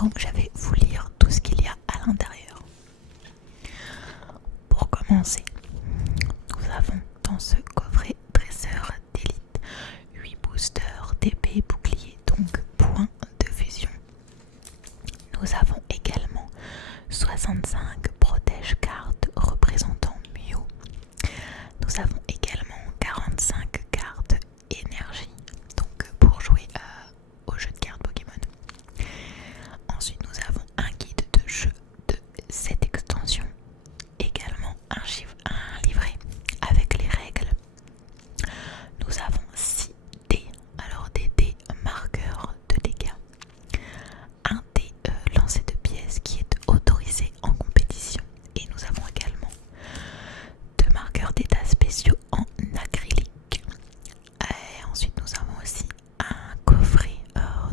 donc je vais vous lire tout ce qu'il y a à l'intérieur. Pour commencer, nous avons dans ce coffret dresseur d'élite 8 boosters d'épée bouclier, donc points de fusion. Nous avons également 65 protège-cartes représentant Mew. Nous avons également 45 cartes énergie, donc pour jouer au jeu de cartes Pokémon. Ensuite, nous avons un guide de jeu de cette extension, également un livret avec les règles. Nous avons 6 dés, alors des dés marqueurs de dégâts. Un dé lancé de pièces qui est autorisé en compétition. Et nous avons également 2 marqueurs d'état spéciaux en acrylique. Et ensuite nous avons aussi un coffret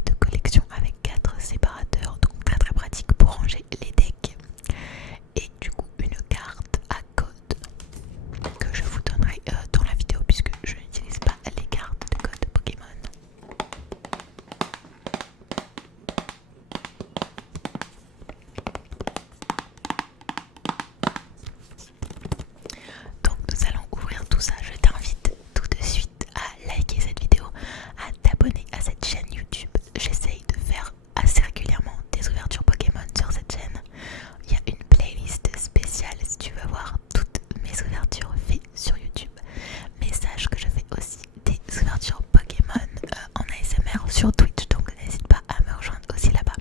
de collection avec 4 séparateurs, donc très très pratique pour ranger les decks. Et du coup une carte à code que je vous donnerai dans la vidéo puisque je n'utilise pas les cartes de code Pokémon. Donc nous allons ouvrir tout ça. Je t'invite tout de suite à liker cette vidéo, à t'abonner à cette chaîne YouTube. J'essaye de faire assez régulièrement des ouvertures Pokémon sur cette chaîne. Il y a une playlist spéciale si tu veux voir toutes mes ouvertures faites sur YouTube. Mais sache que je fais aussi des ouvertures Pokémon en ASMR sur Twitch, donc n'hésite pas à me rejoindre aussi là-bas.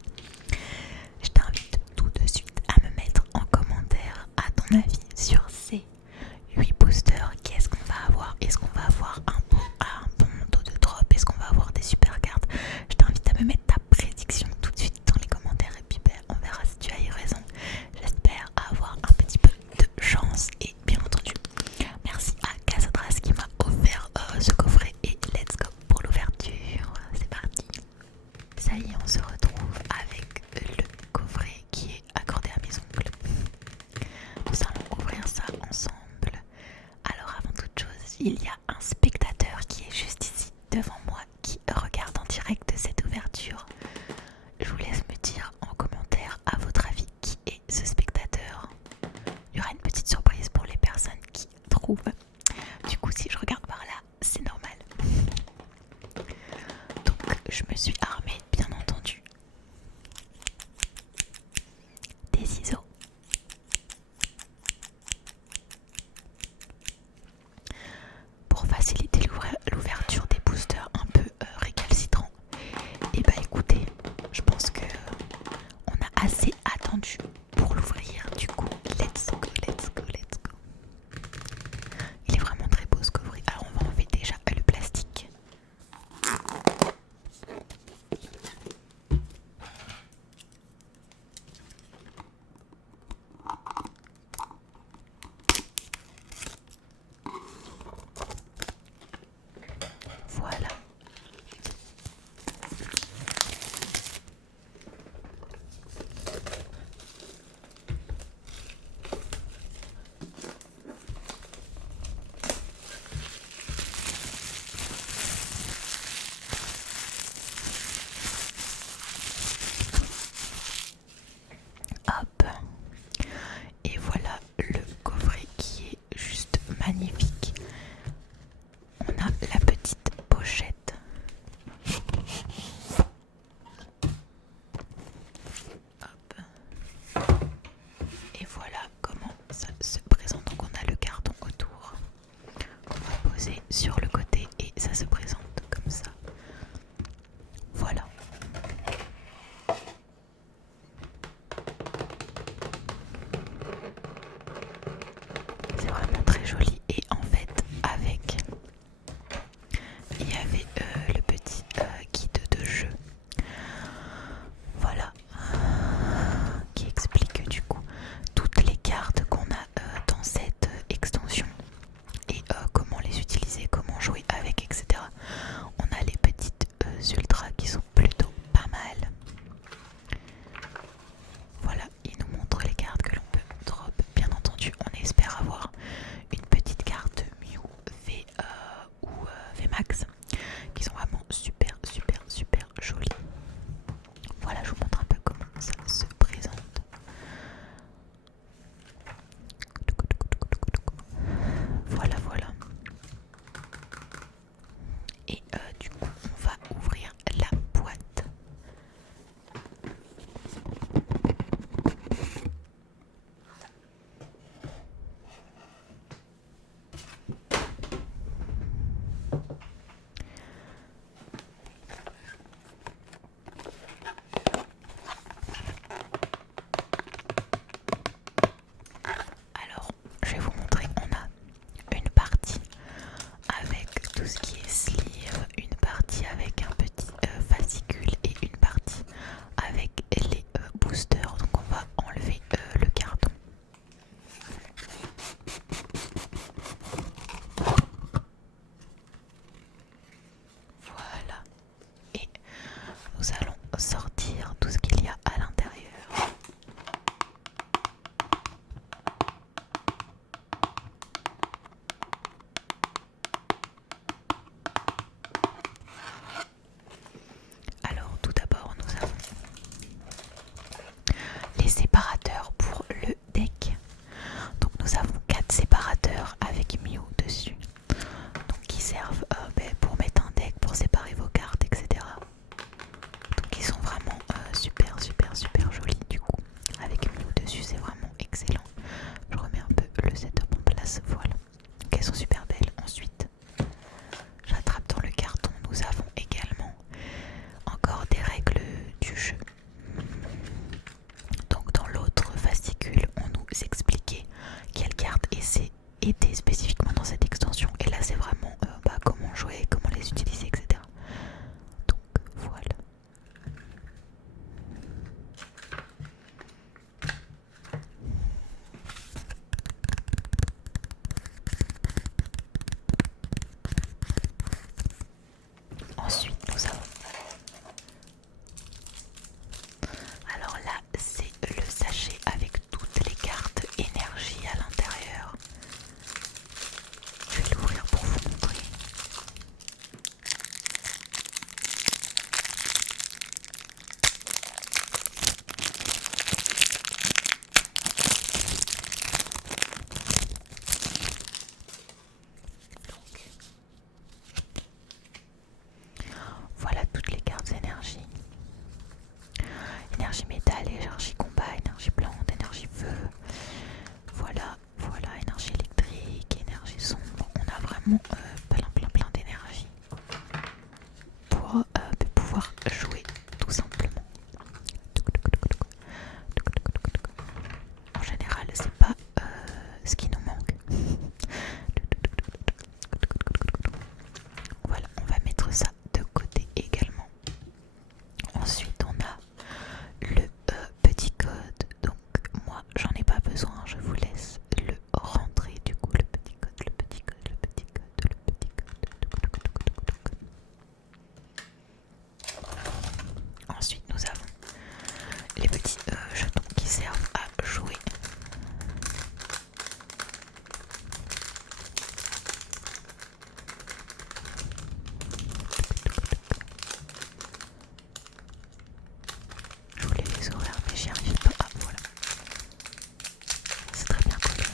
Je t'invite tout de suite à me mettre en commentaire à ton avis sur ces 8 boosters. Qu'est-ce qu'on va avoir? Est-ce qu'on va avoir un bon taux de drop? Est-ce qu'on va avoir des super cartes? Je t'invite à me mettre ta prédiction tout de suite dans les commentaires et puis on verra si tu as eu raison. J'espère avoir un petit peu de chance et bien entendu merci à Casadras qui m'a offert ce coffret et let's go pour l'ouverture. C'est parti. Ça y est, on se retrouve avec le coffret qui est accordé à mes ongles. Nous allons ouvrir ça ensemble. Alors avant toute chose, il y a un spectateur qui est juste ici devant moi qui regarde en direct cette ouverture. Je vous laisse me dire en commentaire à votre avis qui est ce spectateur. Il y aura une petite surprise pour les personnes qui trouvent. Du coup si je regarde par là, c'est normal. Donc je me suis armée bien entendu des ciseaux. Pour faciliter l'ouverture des boosters un peu récalcitrants. Et bah écoutez, je pense que on a assez attendu pour l'ouvrir. Du coup, let's go, let's go, let's go. Il est vraiment très beau ce coffret. Alors on va enlever déjà le plastique. Voilà. Hop. Et voilà le coffret qui est juste magnifique. On a la petite pochette. Hop. Et voilà comment ça se présente. Donc on a le carton autour. On va poser sur le côté et ça se présente comme ça. Voilà. C'est vraiment très joli et en fait avec il y avait le petit guide de jeu, voilà, qui explique du coup toutes les cartes qu'on a dans cette extension et comment les utiliser, comment jouer avec, etc. On a les petites ultras qui sont plutôt pas mal. Voilà, il nous montre les cartes que l'on peut drop. Bien entendu, on espère avoir une petite carte Mew V ou VMAX qui sont vraiment super super super jolies. Voilà, je vous montre un peu comment les petits jetons qui servent à jouer. Je voulais les horaires mais j'y arrive pas. Ah voilà. C'est très bien collé.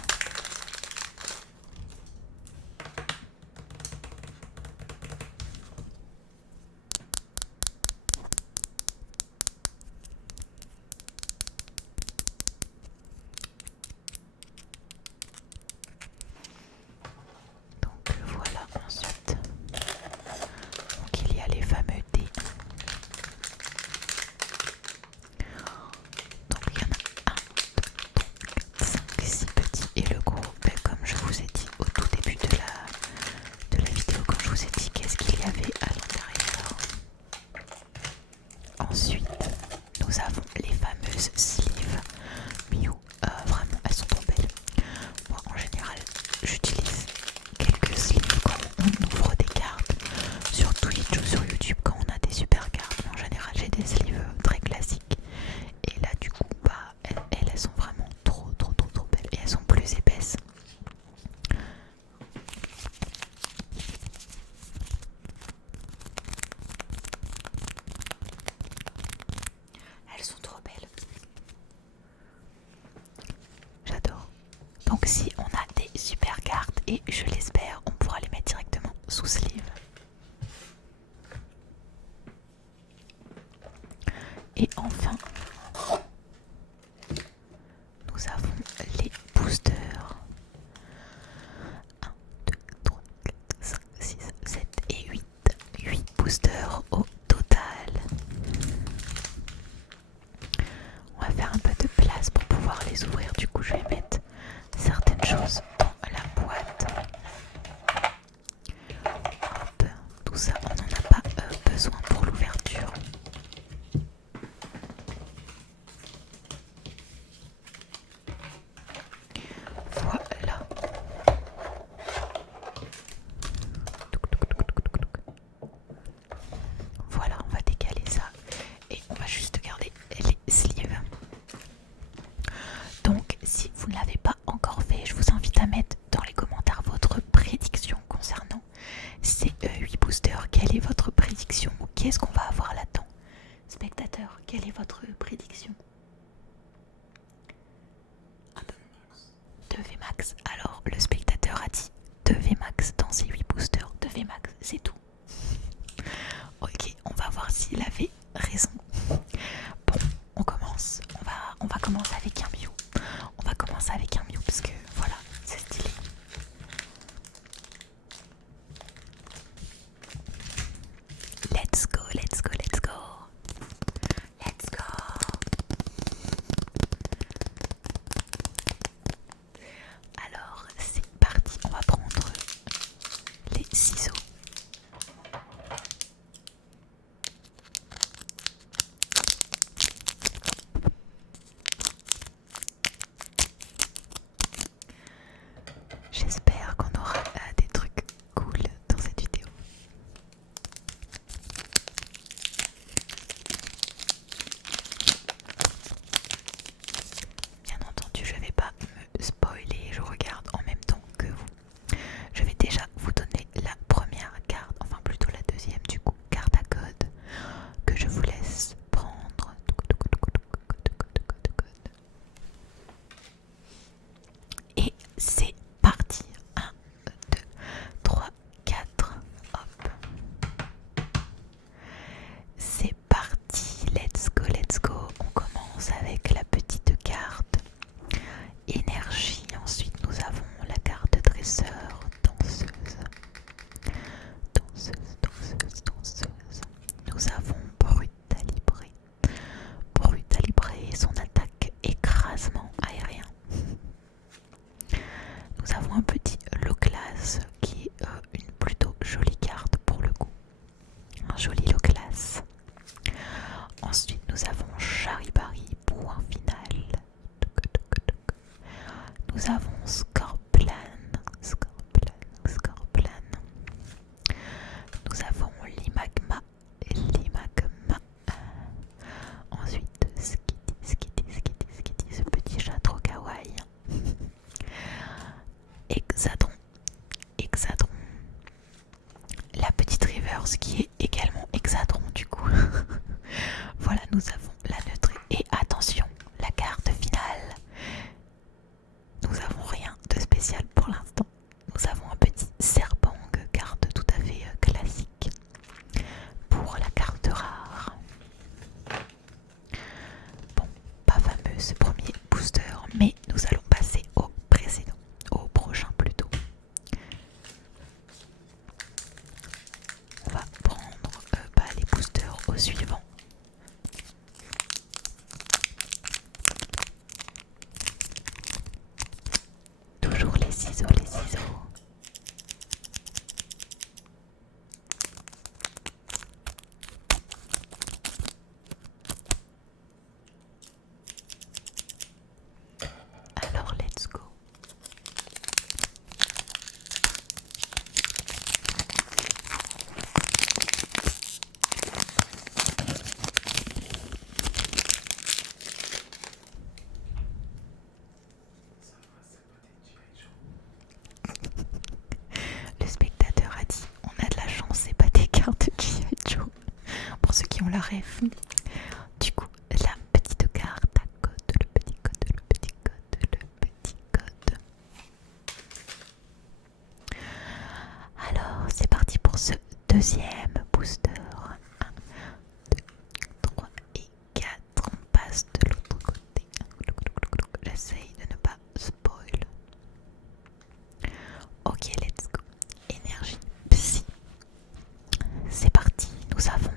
Donc voilà, ensuite donc il y a les fameux dés. Donc il y en a 1, 2, 3, 4, 5, 6 petits et le gros, ben, comme je vous ai dit au tout début de la vidéo, quand je vous ai dit qu'est-ce qu'il y avait à l'intérieur. Ensuite nous avons les fameuses sleeves Mew, vraiment elles sont trop belles. Moi en général j'utilise quelques sleeves quand on ouvre des cartes sur Twitch ou sur YouTube quand on a des super cartes, mais en général j'ai des sleeves très classiques et là du coup bah elles sont vraiment trop belles et elles sont plus épaisses. Elles sont trop belles. J'adore. Donc si on a des super cartes et je l'espère on pourra les mettre directement sous sleeve. Et enfin nous avons les boosters. 1, 2, 3, 4, 5, 6, 7 et 8. 8 boosters au total. On va faire un peu de place pour pouvoir les ouvrir. Du coup je vais mettre certaines choses dans la boîte. Hop, tout ça on n'en a pas besoin pour l'ouverture. Voilà. Voilà, on va décaler ça et on va juste garder les sleeves. Donc si vous ne l'avez pas encore fait, je vous invite à mettre dans les commentaires votre prédiction concernant ces 8 boosters. Quelle est votre prédiction ou qu'est-ce qu'on va avoir là-dedans? Spectateur, quelle est votre prédiction? De VMAX. Alors le spectateur a dit 2 VMAX dans ces 8 boosters. 2 VMAX, c'est tout. Ok, on va voir s'il avait raison. Bon, on commence. On va commencer avec un Mew. On va commencer avec un Mew parce que voilà, c'est stylé. Let's go, let's go, let's go. Let's go. Alors, c'est parti. On va prendre les ciseaux. Bref, du coup, la petite carte à code, le petit code, le petit code, le petit code. Alors, c'est parti pour ce deuxième booster. 1, 2, 3 et 4. On passe de l'autre côté. J'essaye de ne pas spoil. Ok, let's go. Énergie psy. C'est parti. Nous avons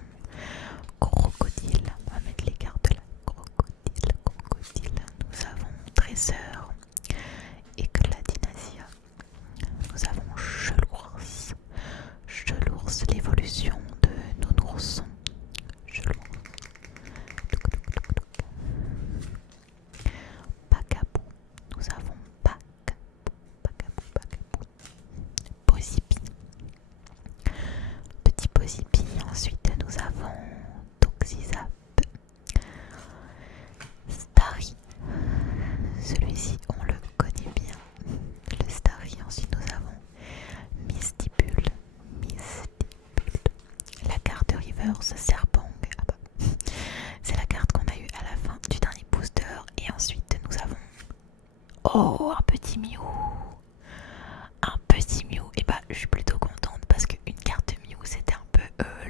crocodile. On va mettre les cartes là. Crocodile, crocodile. Nous avons trésor. Éclat d'Inasia. Nous avons Chelours. Chelours, l'évolution de Nounourson. Chelours. Pacabou. Nous avons Pacabou. Pozipi. Petit Pozipi. Ensuite, nous avons Toxizap. Starry. Celui-ci, on le connaît bien. Le Starry. Ensuite, nous avons Mistipule. La carte de Reverse Serpong. Ah bah. C'est la carte qu'on a eue à la fin du dernier booster. Et ensuite, nous avons... Oh, un petit Mew. Un petit Mew. Et bah, je suis plutôt contente parce qu'une carte Mew, c'était un peu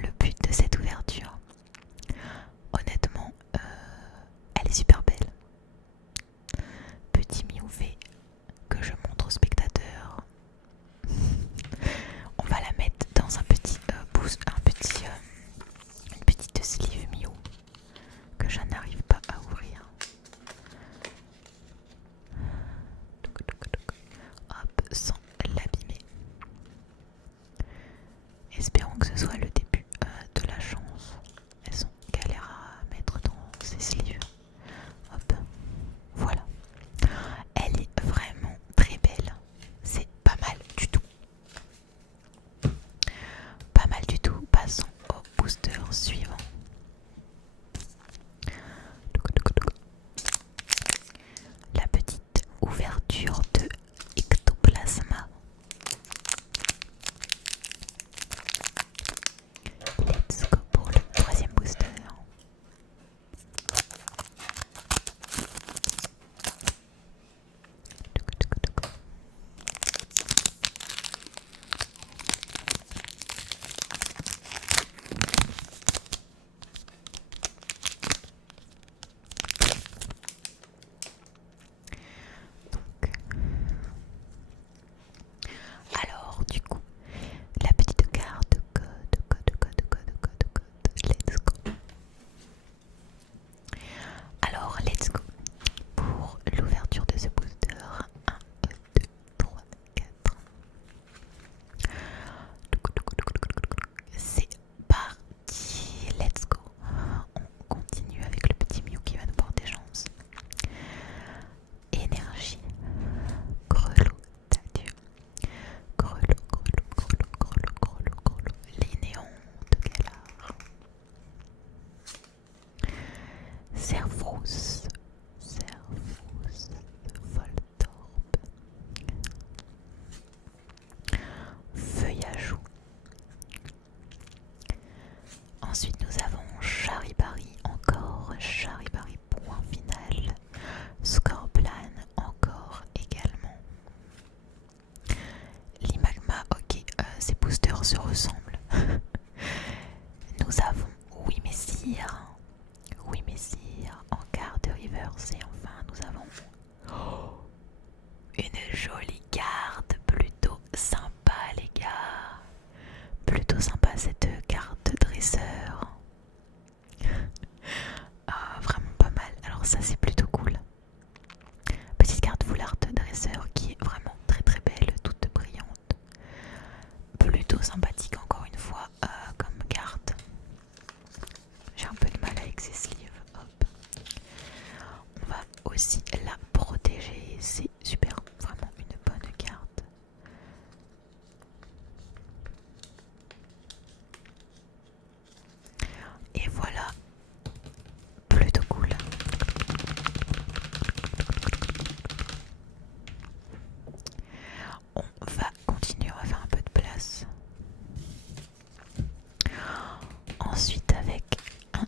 le but de cette ouverture. Honnêtement, elle est super belle. Petit Mew V que je montre aux spectateurs. On va la mettre dans un petit boost, une petite sleeve Mew que je n'arrive pas à ouvrir. Hop, sans l'abîmer. Espérons que ce soit le début de la chance. Elles sont galères à mettre dans ces sleeves. Hop, voilà. Elle est vraiment très belle. C'est pas mal du tout. Pas mal du tout. Passons au booster suivant. La petite ouverture de Ectoplasma. Let's go pour le troisième booster. Alors, du coup, la petite carte code. Let's go. Alors, let's go pour l'ouverture de ce booster. 1, 2, 3, 4. C'est parti. Let's go. On continue avec le petit Mew qui va nous porter chance. Énergie. Grelot d'adieu. Grelot. Les néons de Galar. Serfrousse. Voltorbe. Feuillajou. Ensuite nous avons Charibari, encore Charibari, point final. Scorplan, encore également. L'Imagma, ok, ces boosters se ressemblent. Nous avons Oui Messire en carte de reverse. Et enfin nous avons une jolie carte, plutôt sympa les gars. Plutôt sympa cette carte dresseur. Vraiment pas mal. Alors ça c'est plutôt cool. Petite carte full art dresseur qui est vraiment très très belle, toute brillante. Plutôt sympathique encore une fois comme carte. J'ai un peu de mal avec ces sleeves. Hop. On va aussi la protéger. C'est super, vraiment une bonne carte. Et voilà, plutôt cool. On va continuer, on va faire un peu de place. Ensuite avec 1,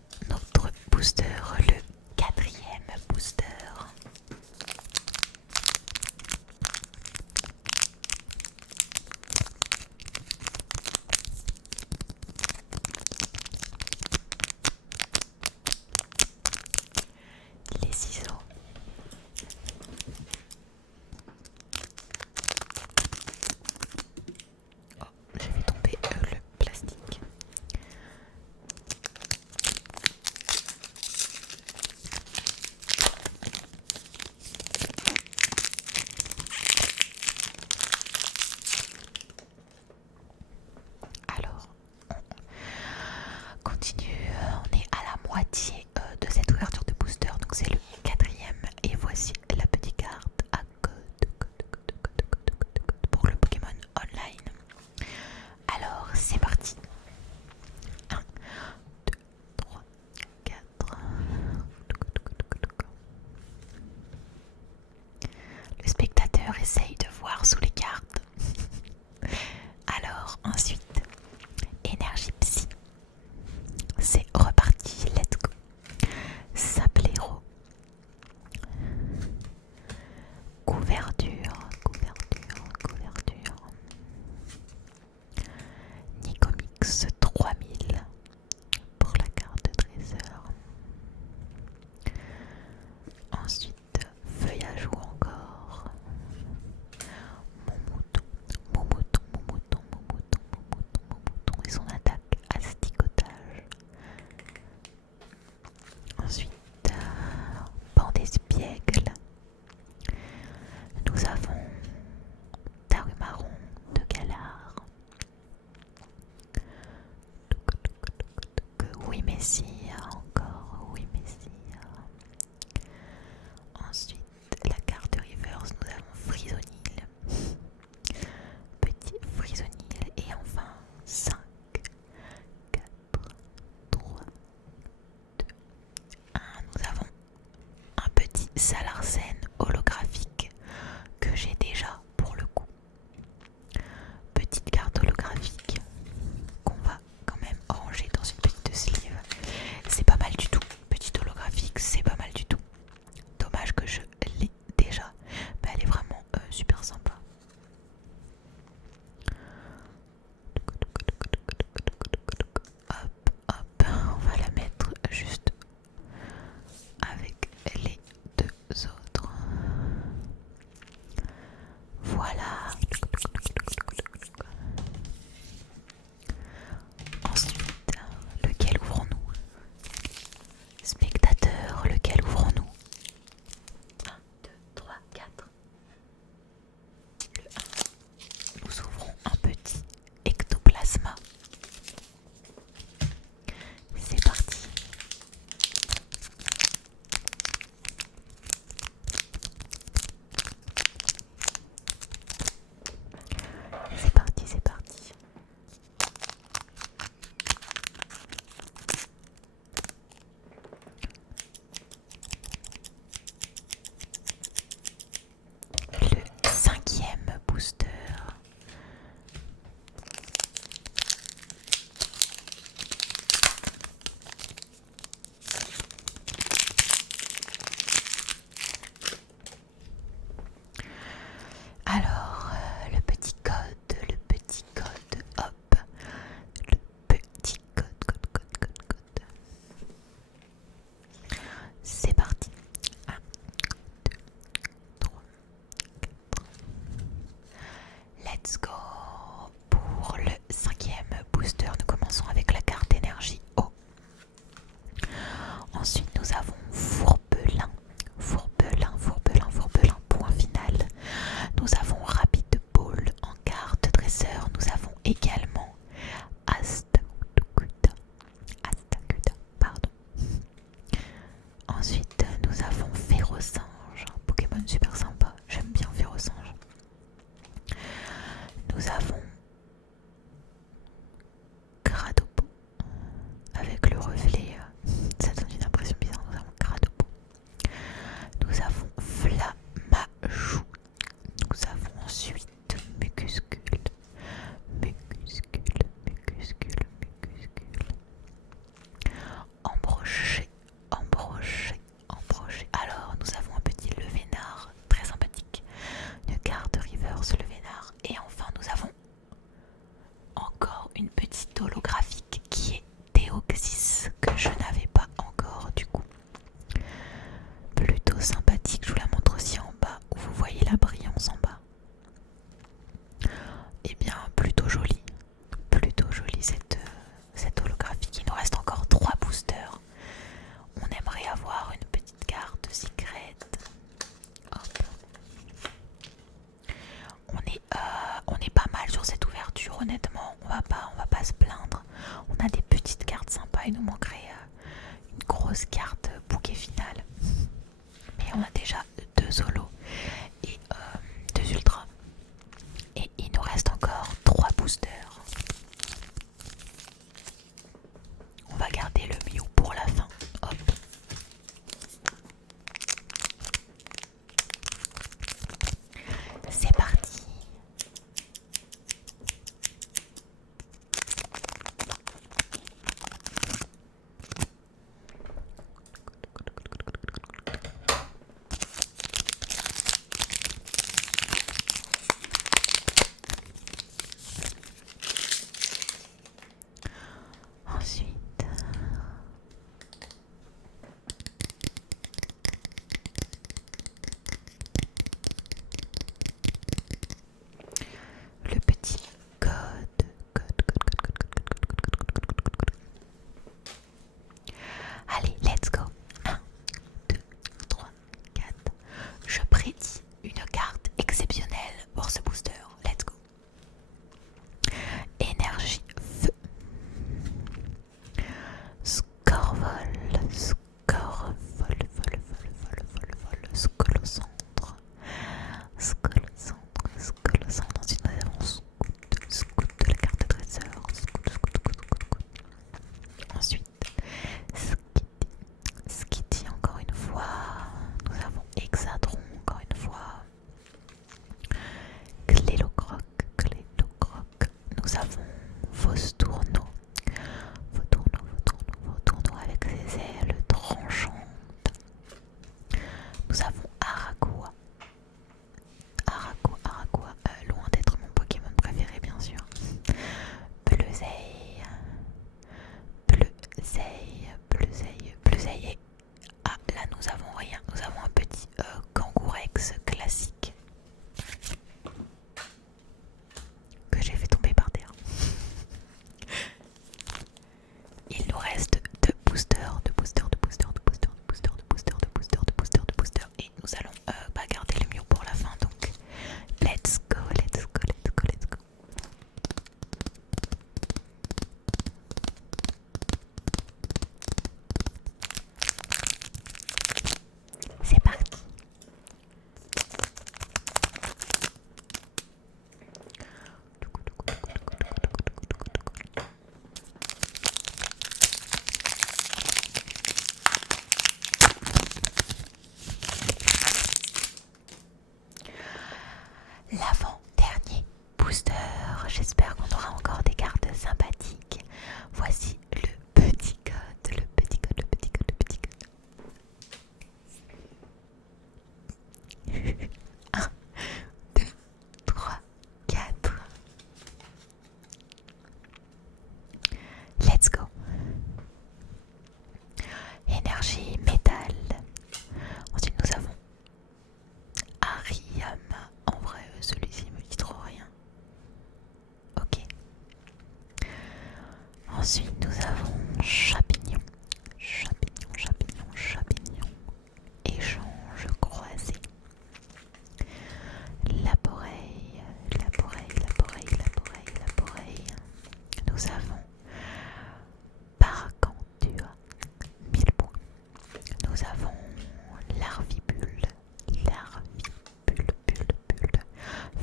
on a déjà 2 solos et 2 ultras. Et il nous reste encore 3 boosters. On va garder le Mew pour la fin. Hop. C'est parti. Ensuite, le petit code. Allez, let's go. 1, 2, 3, 4. Je prédis une carte exceptionnelle pour ce booster. Let's go. Énergie feu. Scorvol, Scorvol, Scolocentre, Scolocentre. Ensuite nous avons Scout de la carte dresseur, Scout. Ensuite Skitty encore une fois. Nous avons Hexadron encore une fois. Clélocroc. Nous avons Vostourneau avec ses ailes tranchantes. Nous avons Araquois, loin d'être mon Pokémon préféré bien sûr. Bleuzeille. Et là nous avons rien, nous avons un petit Kangourex classique que j'ai fait tomber par terre. Il nous reste 2 boosters, et nous allons garder le Mew pour la fin, donc let's go. C'est parti. L'avant-dernier booster. J'espère qu'on aura encore des cartes sympathiques. Voici le petit code. 1, 2, 3, 4. Let's go. Énergie métal. Ensuite nous avons Ariam. En vrai celui-ci me dit trop rien. Ok. Ensuite nous avons Chapignon. Échange croisé. Laboreille. Nous avons Parcantua, 1000 points. Nous avons Larvibule.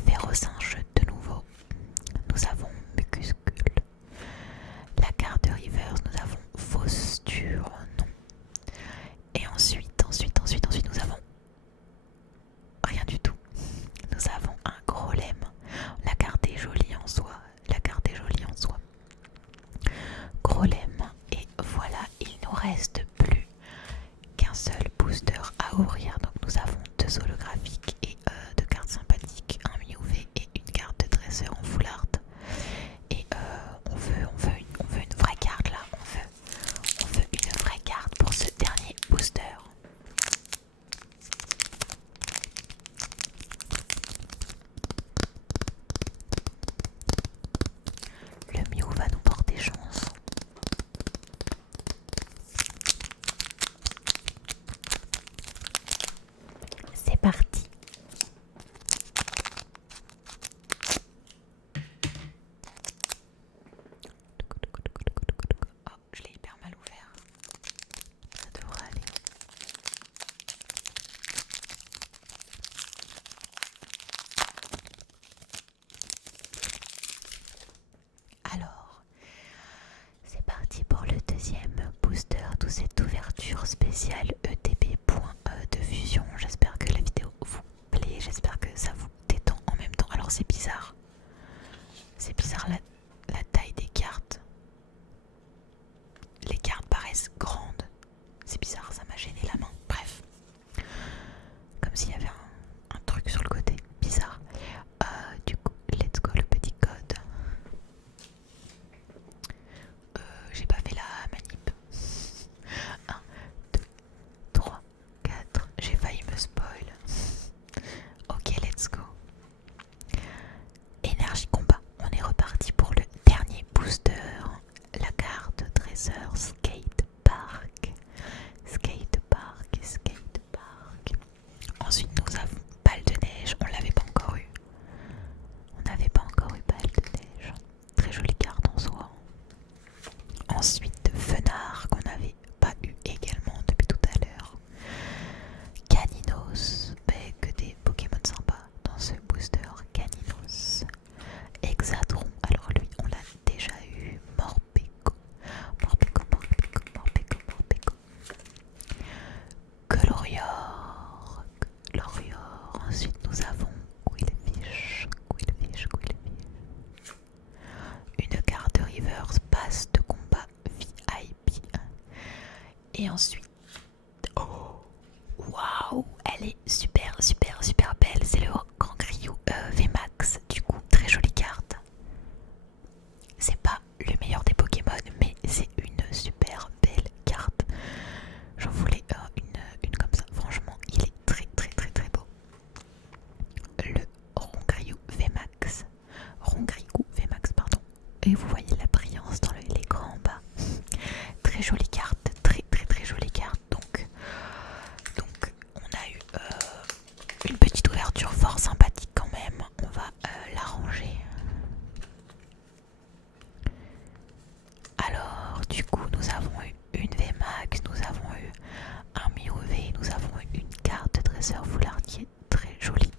Férocinge de nouveau. Nous avons Mucuscule. La carte de Reverse, nous avons Fausture, non. Et ensuite, nous avons rien du tout. Nous avons un Grolem. La carte est jolie en soi. Grolem. Et voilà, il nous reste plus qu'un seul booster à ouvrir. Donc nous avons 2 holographiques et 2 cartes sympathiques, un Mew-V et une carte de dresseur en full art. Et on veut une vraie carte là. On veut une vraie carte pour ce dernier booster. Le Mew va nous porter chance. C'est parti. Oh, je l'ai hyper mal ouvert. Ça devrait aller. initiales ETB. De fusion. J'espère que la vidéo vous plaît, j'espère que ça vous détend en même temps. Alors c'est bizarre la taille des cartes. Les cartes paraissent grandes. C'est bizarre, ça m'a gêné la main. Bref. Comme s'il y avait un truc sur le côté. Bizarre. Du coup, let's go le petit code. J'ai pas fait la manip. 1, 2, 3, 4. J'ai failli me spoil. Ok, let's go. Énergie combat. On est reparti pour le dernier booster. La carte dresseur skate park. Skate park. Ensuite nous avons balle de neige. On l'avait pas encore eu. On n'avait pas encore eu balle de neige. Très jolie carte en soi. Ensuite Fenard qu'on n'avait pas eu également depuis tout à l'heure. Caninos. Que des Pokémon sympas dans ce booster. Caninos. Exatron. Alors lui on l'a déjà eu. Morpeko. Glorior. Ensuite nous avons Quillfish. Une carte reverse passe de combat VIP. Et ensuite, oh, waouh, elle est super belle. C'est le Grand Griou VMAX. Du coup, très jolie carte. C'est pas le meilleur des Pokémon, mais c'est une super belle carte. J'en voulais une comme ça. Franchement, il est très beau. Le Rongrigou VMAX, pardon. Et vous voyez la brillance dans l'écran en bas. Très jolie carte, très jolie carte. Donc on a eu une petite ouverture fort sympathique quand même. On va la ranger. Alors du coup nous avons eu une VMAX, nous avons eu un MIOV, nous avons eu une carte de dresseur foulardier très jolie.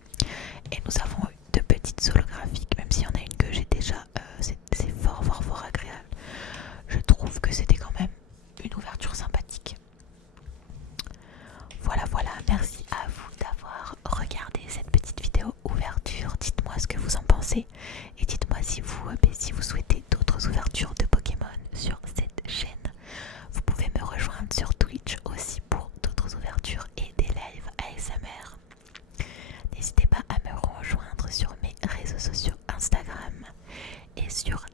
Et nous avons eu deux petites holographiques, même s'il y en a une que j'ai déjà, c'est fort agréable. Je trouve que c'était quand même une ouverture sympathique. Voilà, merci à vous d'avoir regardé cette petite vidéo ouverture. Dites-moi ce que vous en pensez et dites-moi si vous souhaitez d'autres ouvertures de Pokémon sur cette chaîne. Vous pouvez me rejoindre sur Twitch aussi pour d'autres ouvertures et des lives ASMR. N'hésitez pas à me rejoindre sur mes réseaux sociaux Instagram et sur